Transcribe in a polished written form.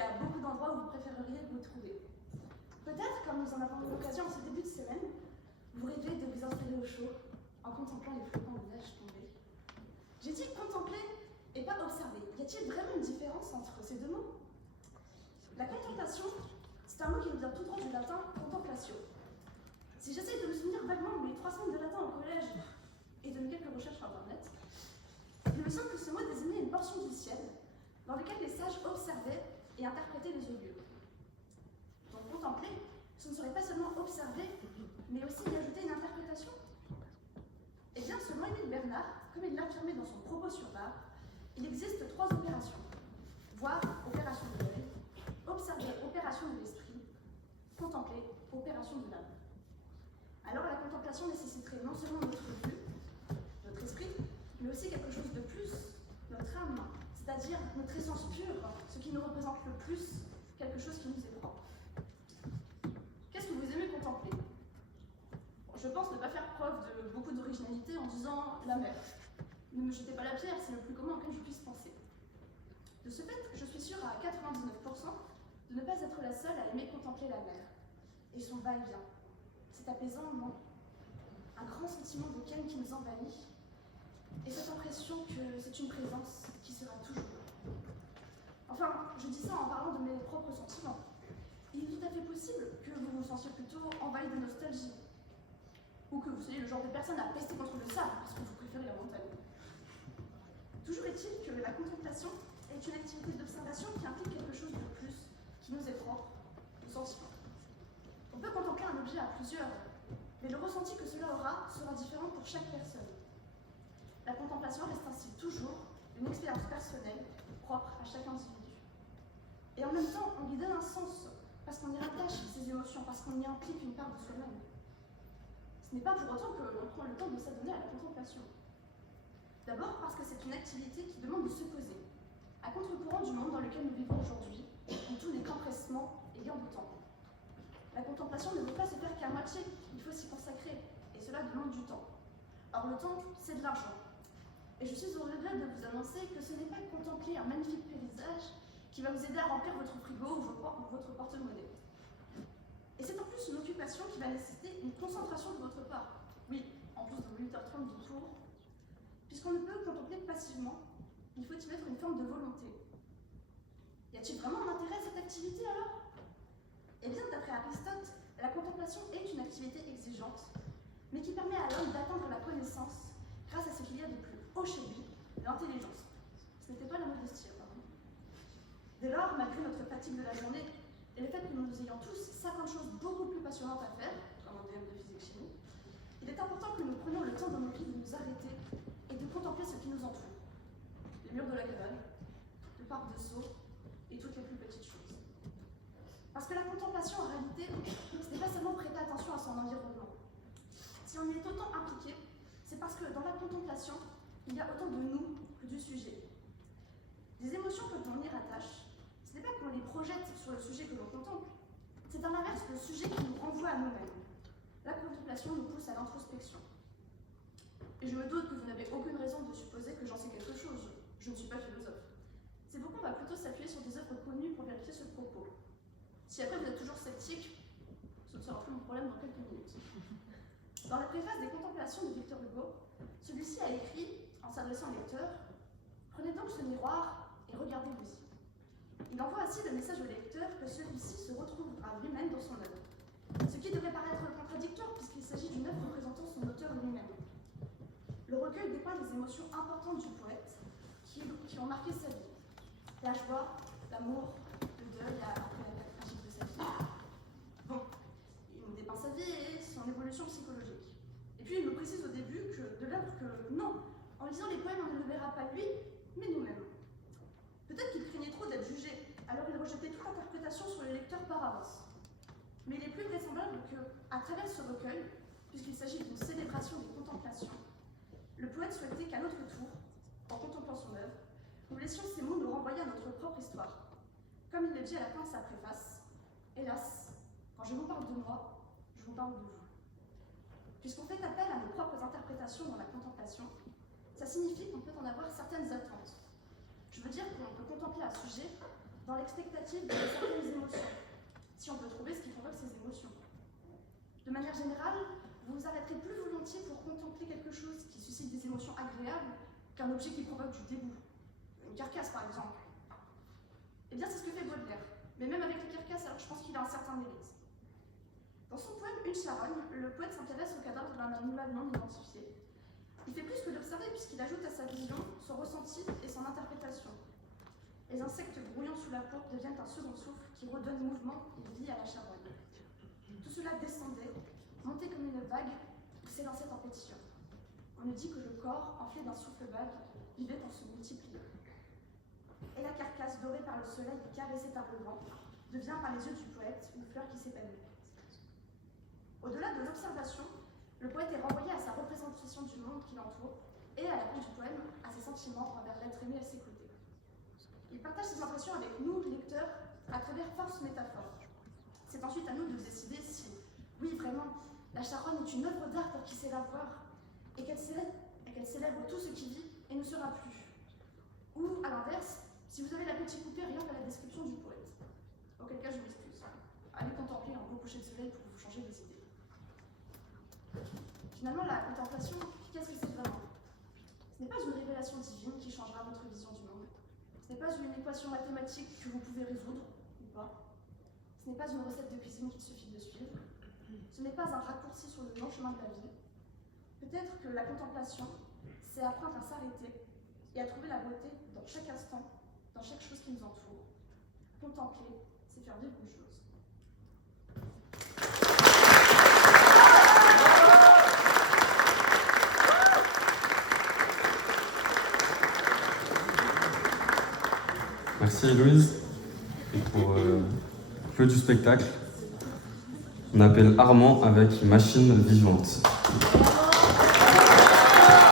y a beaucoup d'endroits où vous préféreriez vous trouver. Peut-être, comme nous en avons eu l'occasion en ce début de semaine, vous rêvez de vous installer au chaud en contemplant les flocons de neige tomber. J'ai dit contempler et pas observer. Y a-t-il vraiment une différence entre ces deux mots? La contemplation, c'est un mot qui nous vient tout droit du latin contemplatio. Si j'essaie de me souvenir vaguement de mes 3 semaines de latin au collège et de mes quelques recherches sur Internet, il me semble que ce mot désignait une portion du ciel dans laquelle les sages observaient et interprétaient les yeux. Donc contempler, ce ne serait pas seulement observer, mais aussi y ajouter une interprétation. Eh bien, selon Émile Bernard, comme il l'affirmait dans son propos sur l'art, il existe 3 opérations. Voir, opération de l'œil, observer, opération de l'esprit, contempler, opération de l'âme. Alors la contemplation nécessiterait non seulement notre vue, notre esprit, mais aussi quelque chose de plus, notre âme, c'est-à-dire notre essence pure, ce qui nous représente le plus, quelque chose qui nous est propre. Qu'est-ce que vous aimez contempler? Je pense ne pas faire preuve de beaucoup d'originalité en disant la mer. Ne me jetez pas la pierre, c'est le plus commun auquel je puisse penser. De ce fait, je suis sûre à 99% de ne pas être la seule à aimer contempler la mer et son va-et-vient. C'est apaisant, non? Un grand sentiment de calme qui nous envahit et cette impression que c'est une présence qui sera toujours là. Enfin, je dis ça en parlant de mes propres sentiments. Il est tout à fait possible que vous vous sentiez plutôt envahi de nostalgie ou que vous soyez le genre de personne à pester contre le sable parce que vous préférez la montagne. Toujours est-il que la contemplation est une activité d'observation qui implique quelque chose de plus, qui nous est propre, nos sentiments. On peut contempler un objet à plusieurs, mais le ressenti que cela aura sera différent pour chaque personne. La contemplation reste ainsi toujours une expérience personnelle, propre à chaque individu. Et en même temps, on lui donne un sens, parce qu'on y rattache ses émotions, parce qu'on y implique une part de soi-même. Ce n'est pas pour autant que l'on prend le temps de s'adonner à la contemplation. D'abord parce que c'est une activité qui demande de se poser, à contre-courant du monde dans lequel nous vivons aujourd'hui, où tout n'est qu'empressement et gain de temps. La contemplation ne veut pas se faire qu'à moitié, il faut s'y consacrer, et cela demande du temps. Or le temps, c'est de l'argent. Et je suis au regret de vous annoncer que ce n'est pas contempler un magnifique paysage qui va vous aider à remplir votre frigo ou votre porte-monnaie. Et c'est en plus une occupation qui va nécessiter une concentration de votre part. Oui, en plus de 8h30 de cours. Puisqu'on ne peut contempler passivement, il faut y mettre une forme de volonté. Y a-t-il vraiment un intérêt à cette activité alors? Eh bien, d'après Aristote, la contemplation est une activité exigeante, mais qui permet à l'homme d'atteindre la connaissance grâce à ce qu'il y a de plus haut chez lui, l'intelligence. Ce n'était pas la modestie, pardon. Dès lors, malgré notre fatigue de la journée, et le fait que nous ayons tous 50 choses beaucoup plus passionnantes à faire, comme en DM de physique-chimie, il est important que nous prenions le temps dans nos vies de nous arrêter et de contempler ce qui nous entoure. Les murs de la cabane, le parc de Sceaux et toutes les plus petites choses. Parce que la contemplation, en réalité, ce n'est pas seulement prêter attention à son environnement. Si on y est autant impliqué, c'est parce que dans la contemplation, il y a autant de nous que du sujet. Les émotions que l'on y rattache, ce n'est pas qu'on les projette sur le sujet que l'on contemple, c'est à l'inverse le sujet qui nous renvoie à nous-mêmes. La contemplation nous pousse à l'introspection. Et je me doute que vous n'avez aucune raison de supposer que j'en sais quelque chose. Je ne suis pas philosophe. C'est pourquoi on va plutôt s'appuyer sur des œuvres connues pour vérifier ce propos. Si après vous êtes toujours sceptique, ce ne sera plus mon problème dans quelques minutes. Dans la préface des Contemplations de Victor Hugo, celui-ci a écrit, en s'adressant au lecteur, « Prenez donc ce miroir et regardez-vous-y. » Il envoie ainsi le message au lecteur que celui-ci se retrouvera lui-même dans son œuvre. Ce qui devrait paraître contradictoire puisqu'il s'agit d'une œuvre représentant son auteur lui-même. Le recueil dépeint les émotions importantes du poète qui ont marqué sa vie. La joie, l'amour, le deuil, après la tragique de sa vie. Bon, il nous dépeint sa vie et son évolution psychologique. Et puis il nous précise au début de l'œuvre que non, en lisant les poèmes, on ne le verra pas lui, mais nous-mêmes. Peut-être qu'il craignait trop d'être jugé, alors il rejetait toute interprétation sur le lecteur par avance. Mais il est plus vraisemblable qu'à travers ce recueil, puisqu'il s'agit d'une célébration des contemplations, le poète souhaitait qu'à notre tour, en contemplant son œuvre, nous laissions ces mots nous renvoyer à notre propre histoire. Comme il le dit à la fin de sa préface, « Hélas, quand je vous parle de moi, je vous parle de vous. » Puisqu'on fait appel à nos propres interprétations dans la contemplation, ça signifie qu'on peut en avoir certaines attentes. Je veux dire qu'on peut contempler un sujet dans l'expectative de certaines émotions, si on peut trouver ce qui provoque ces émotions. De manière générale, vous vous arrêterez plus volontiers pour contempler quelque chose qui suscite des émotions agréables qu'un objet qui provoque du dégoût. Une carcasse, par exemple. Eh bien, c'est ce que fait Baudelaire. Mais même avec les carcasses, alors je pense qu'il a un certain mérite. Dans son poème Une charogne, le poète s'intéresse au cadavre d'un animal non identifié. Il fait plus que d'observer puisqu'il ajoute à sa vision son ressenti et son interprétation. Les insectes grouillant sous la peau deviennent un second souffle qui redonne mouvement et vie à la charogne. Tout cela descendait, montait comme une vague, qui s'élançait en pétition. On nous dit que le corps, enflé d'un souffle vague, vivait pour se multiplier. Et la carcasse, dorée par le soleil et caressée par le vent, devient par les yeux du poète une fleur qui s'épanouit. Au-delà de l'observation, le poète est renvoyé à sa représentation du monde qui l'entoure et à la fin du poème, à ses sentiments envers l'être aimé à ses côtés. Il partage ses impressions avec nous, lecteurs, à travers force métaphores. C'est ensuite à nous de décider si, oui, vraiment, la charogne est une œuvre d'art pour qui sait la voir, et qu'elle célèbre tout ce qui vit et ne sera plus. Ou, à l'inverse, si vous avez la petite poupée rien qu'à la description du poète. Auquel cas, je m'excuse. Allez contempler un beau coucher de soleil pour vous changer les idées. Finalement, la contemplation, qu'est-ce que c'est vraiment? Ce n'est pas une révélation divine qui changera votre vision du monde. Ce n'est pas une équation mathématique que vous pouvez résoudre, ou pas. Ce n'est pas une recette de cuisine qu'il suffit de suivre. Ce n'est pas un raccourci sur le long chemin de la vie. Peut-être que la contemplation, c'est apprendre à s'arrêter et à trouver la beauté dans chaque instant, dans chaque chose qui nous entoure. Contempler, c'est faire vivre une chose. Merci Héloïse. Et pour le du spectacle, on appelle Armand avec Machine Vivante.